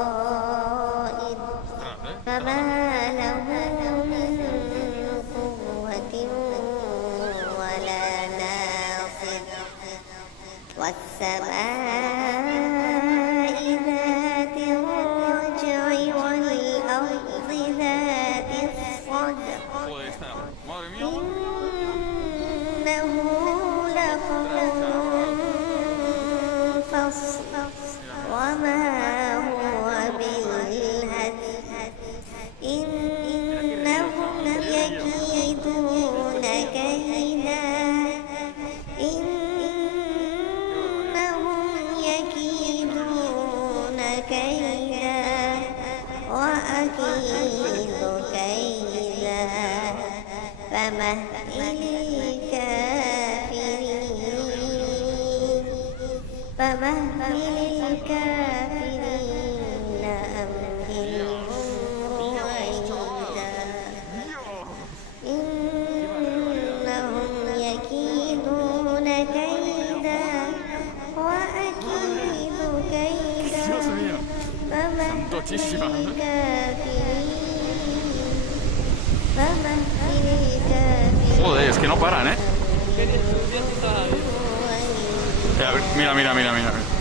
السرائر فما له من قوة ولا ناصر والسماء ذات الرجع والأرض ذات الصدع إنه لقول فصل وما هو بالهزل إنهم يكيدون كيدا وأكيد كيدا فمهل الكافرين أمهلهم رويدا إنهم يكيدون كيدا وأكيد كيدا فمهل الكافرين Joder, es que no paran, ¿eh? Mira, mira, mira, mira.